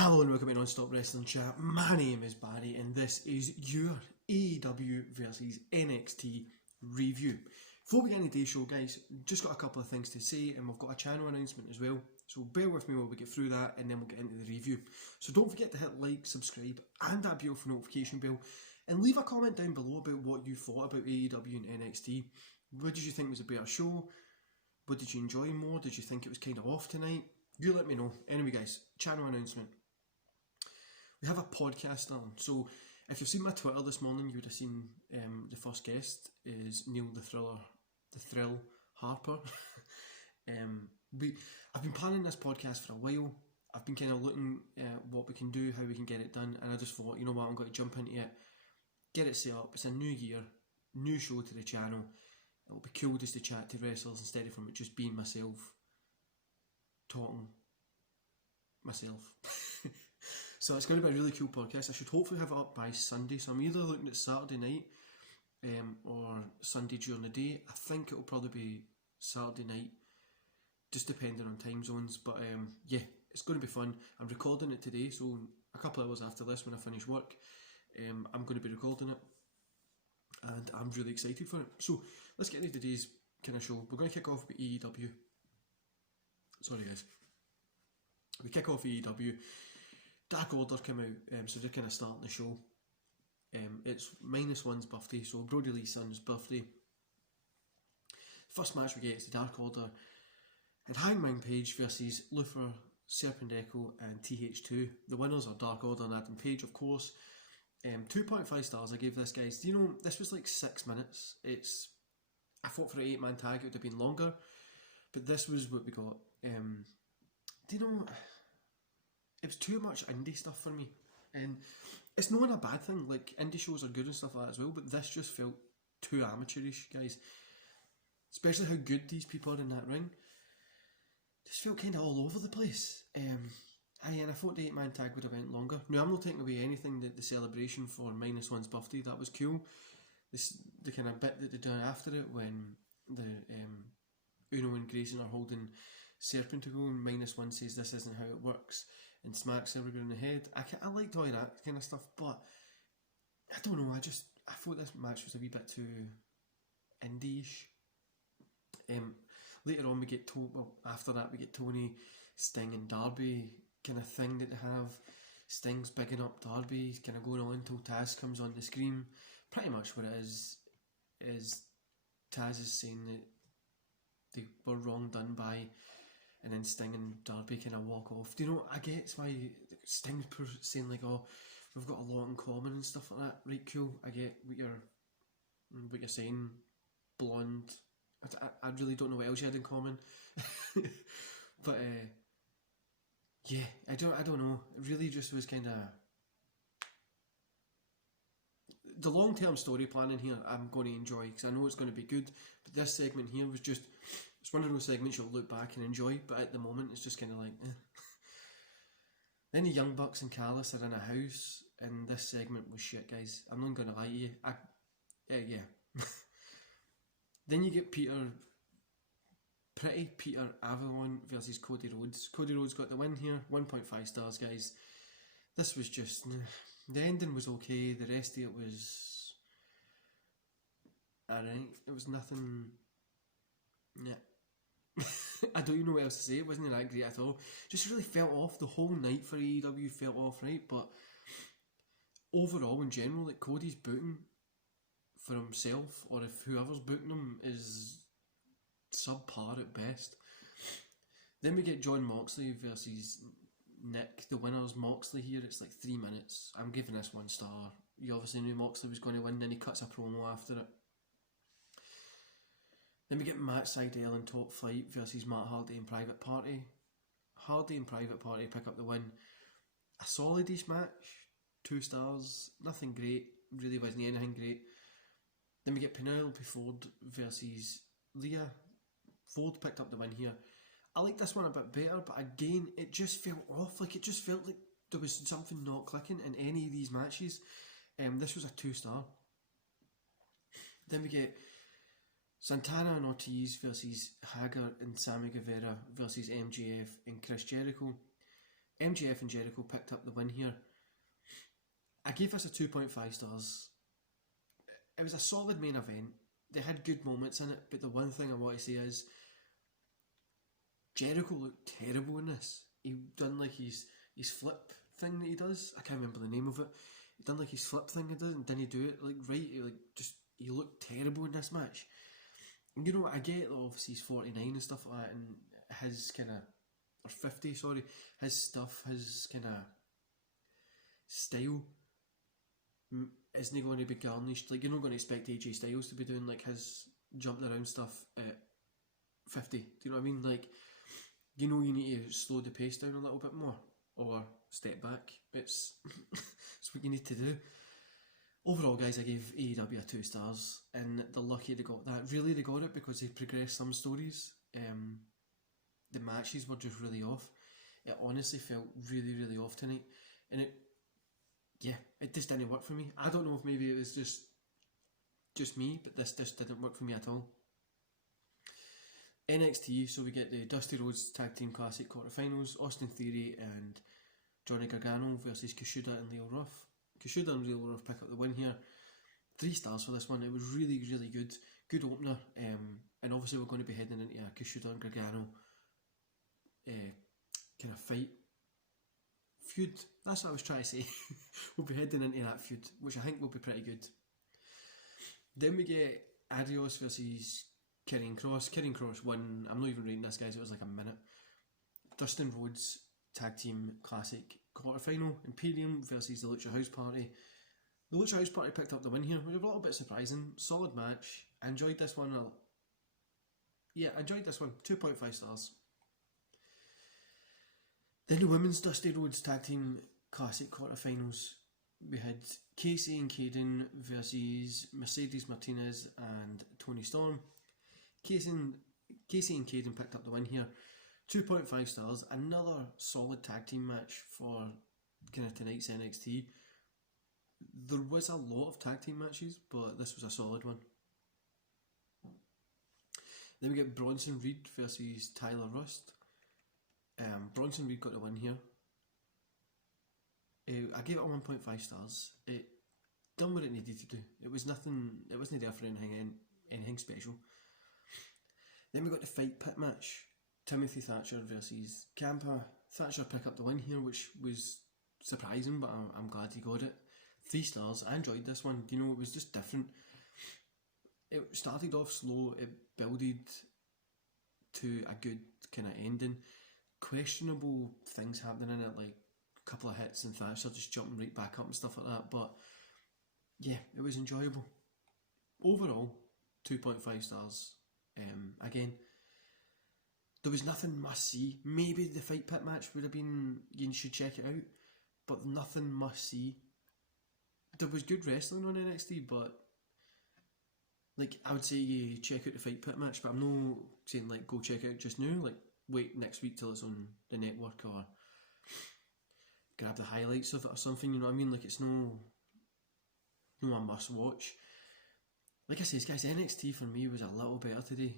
Hello and welcome to Non-Stop Wrestling Chat. My name is Barry and this is your AEW versus NXT review. Before we get into today's show, guys, just got a couple of things to say, and we've got a channel announcement as well, so bear with me while we get through that and then we'll get into the review. So don't forget to hit like, subscribe and that beautiful notification bell, and leave a comment down below about what you thought about AEW and NXT. What did you think was a better show? What did you enjoy more? Did you think it was kind of off tonight? You let me know. Anyway guys, channel announcement. We have a podcast on, so if you've seen my Twitter this morning, you would have seen the first guest is Neil the Thrill Harper. I've been planning this podcast for a while. I've been kind of looking at what we can do, how we can get it done, and I just thought, you know what, I'm going to jump into it, get it set up. It's a new year, new show to the channel. It'll be cool just to chat to wrestlers instead of from it just being myself, talking myself. So it's going to be a really cool podcast. I should hopefully have it up by Sunday. So I'm either looking at Saturday night or Sunday during the day. I think it'll probably be Saturday night, just depending on time zones. But yeah, it's going to be fun. I'm recording it today, so a couple of hours after this when I finish work, I'm going to be recording it. And I'm really excited for it. So let's get into today's kind of show. We're going to kick off with AEW. Sorry guys. We kick off with AEW. Dark Order came out, so they're kind of starting the show. It's -1's birthday, so Brody Lee's son's birthday. First match we get is the Dark Order and Hangman Page versus Luther, Serpent Echo and TH2. The winners are Dark Order and Adam Page, of course. 2.5 stars I gave this, guys. Do you know, this was like 6 minutes. I thought for an 8-man tag it would have been longer, but this was what we got. Do you know, it was too much indie stuff for me, and it's not a bad thing. Like, indie shows are good and stuff like that as well, but this just felt too amateurish, guys. Especially how good these people are in that ring. Just felt kind of all over the place. And I thought the 8-man tag would have went longer. Now, I'm not taking away anything that the celebration for -1's birthday, that was cool. The kind of bit that they done after it when the Uno and Grayson are holding Serpent to go and -1 says this isn't how it works and smacks everybody in the head. I liked all that kind of stuff, but I don't know, I thought this match was a wee bit too indie-ish. Later on we get after that we get Tony, Sting and Darby kind of thing that they have. Sting's bigging up Darby, kind of going on until Taz comes on the screen. Pretty much what it is Taz is saying that they were wrong done by, and then Sting and Darby kind of walk off. Do you know, I get why Sting's saying like, oh, we've got a lot in common and stuff like that. Right, cool, I get what you're saying, blonde. I really don't know what else you had in common. But yeah, I don't know. It really just was kind of the long-term story planning here. I'm going to enjoy because I know it's going to be good. But this segment here was just, it's one of those segments you'll look back and enjoy, but at the moment it's just kind of like Then the Young Bucks and Callis are in a house, and this segment was shit, guys. I'm not going to lie to you. Yeah. Then you get Pretty Peter Avalon versus Cody Rhodes. Cody Rhodes got the win here, 1.5 stars, guys. This was just, the ending was okay, the rest of it was alright. It was nothing, yeah. I don't even know what else to say. It wasn't that great at all. Just really felt off. The whole night for AEW felt off, right? But overall, in general, like, Cody's booking for himself, or if whoever's booking him, is subpar at best. Then we get John Moxley versus Nick. The winner's Moxley here. It's like 3 minutes. I'm giving this 1 star. You obviously knew Moxley was going to win, then he cuts a promo after it. Then we get Matt Sydal in Top Flight versus Matt Hardy in Private Party. Hardy and Private Party pick up the win. A solid-ish match, 2 stars. Nothing great. Really wasn't anything great. Then we get Penelope Ford versus Leah. Ford picked up the win here. I like this one a bit better, but again, it just felt off. Like, it just felt like there was something not clicking in any of these matches. This was a 2 star. Then we get Santana and Ortiz versus Haggar and Sami Guevara versus Mgf and Chris Jericho. MGF and Jericho picked up the win here. I gave this a 2.5 stars. It was a solid main event. They had good moments in it, but the one thing I want to say is Jericho looked terrible in this. He done like his flip thing that he does. I can't remember the name of it. He done like his flip thing he does, and didn't he do it like right? He looked terrible in this match. And you know what? I get that obviously he's 49 and stuff like that, and his kind of, or 50, sorry, his stuff, his kind of style isn't going to be garnished. Like, you're not going to expect AJ Styles to be doing like his jumping around stuff at 50. Do you know what I mean? Like, you know, you need to slow the pace down a little bit more or step back. It's what you need to do. Overall, guys, I gave AEW a 2 stars, and they're lucky they got that. Really, they got it because they progressed some stories. The matches were just really off. It honestly felt really, really off tonight, and it just didn't work for me. I don't know if maybe it was just me, but this just didn't work for me at all. NXT, so we get the Dusty Rhodes Tag Team Classic quarterfinals, Austin Theory and Johnny Gargano versus Kushida and Leo Ruff. Kushida and Leo Ruff pick up the win here. 3 stars for this one. It was really, really good. Good opener. And obviously we're going to be heading into a Kushida and Gargano kind of fight. Feud. That's what I was trying to say. We'll be heading into that feud, which I think will be pretty good. Then we get Adios versus Karrion Kross. Karrion Kross won. I'm not even rating this, guys. It was like a minute. Dustin Rhodes Tag Team Classic quarterfinal. Imperium versus the Lucha House Party. The Lucha House Party picked up the win here, which was a little bit surprising. Solid match. I enjoyed this one. I enjoyed this one. 2.5 stars. Then the Women's Dusty Rhodes Tag Team Classic quarterfinals. We had Casey and Caden versus Mercedes Martinez and Toni Storm. Casey and Caden picked up the win here. 2.5 stars. Another solid tag team match for kind of tonight's NXT. There was a lot of tag team matches, but this was a solid one. Then we get Bronson Reed versus Tyler Rust. Bronson Reed got the win here. I gave it a 1.5 stars. It done what it needed to do. It was nothing. It wasn't there for anything special. Then we got the fight pit match. Timothy Thatcher versus Ciampa. Thatcher pick up the win here, which was surprising, but I'm glad he got it. 3 stars. I enjoyed this one. You know, it was just different. It started off slow. It builded to a good kind of ending. Questionable things happening in it, like a couple of hits and Thatcher just jumping right back up and stuff like that. But yeah, it was enjoyable. Overall, 2.5 stars. Again, there was nothing must see. Maybe the fight pit match would have been, you should check it out, but nothing must see. There was good wrestling on NXT, but like, I would say you check out the fight pit match, but I'm not saying like go check it out just now. Like, wait next week till it's on the network, or grab the highlights of it or something, you know what I mean? Like, it's no a must watch. Like I said, guys, NXT for me was a little better today.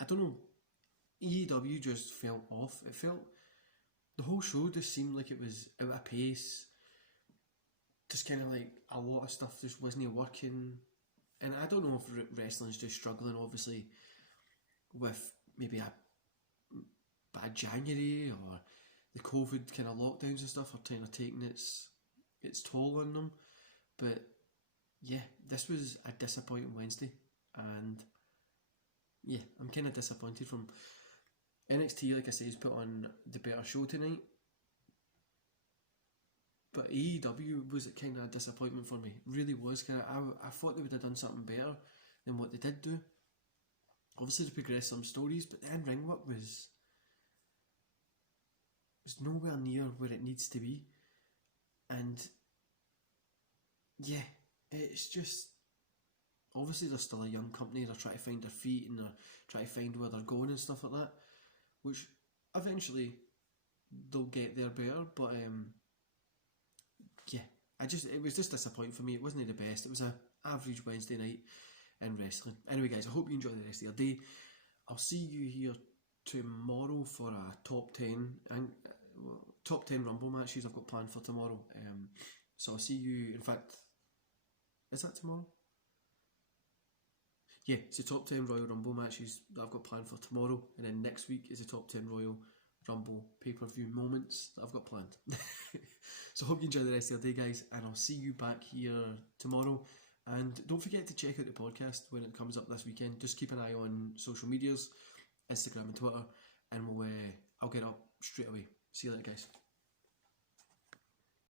I don't know, AEW just felt off. It felt, the whole show just seemed like it was out of pace. Just kind of like a lot of stuff just wasn't working. And I don't know if wrestling's just struggling, obviously, with maybe a bad January, or the COVID kind of lockdowns and stuff are kind of taking its toll on them. But yeah, this was a disappointing Wednesday, and yeah, I'm kind of disappointed from NXT. Like I say, has put on the better show tonight, but AEW was kind of a disappointment for me. Really was. I thought they would have done something better than what they did do. Obviously, they progressed some stories, but the in-ring work was nowhere near where it needs to be. And yeah, it's just, obviously they're still a young company. They're trying to find their feet, and they're trying to find where they're going and stuff like that, which eventually they'll get there better. But yeah, it was just disappointing for me. It wasn't the best. It was an average Wednesday night in wrestling. Anyway, guys, I hope you enjoy the rest of your day. I'll see you here tomorrow for a top 10. And top 10 Rumble matches I've got planned for tomorrow. So I'll see you, in fact, is that tomorrow? Yeah, it's the top 10 Royal Rumble matches that I've got planned for tomorrow, and then next week is the top 10 Royal Rumble pay-per-view moments that I've got planned. So I hope you enjoy the rest of your day, guys, and I'll see you back here tomorrow. And don't forget to check out the podcast when it comes up this weekend. Just keep an eye on social medias, Instagram and Twitter, and I'll get up straight away. See you later, guys.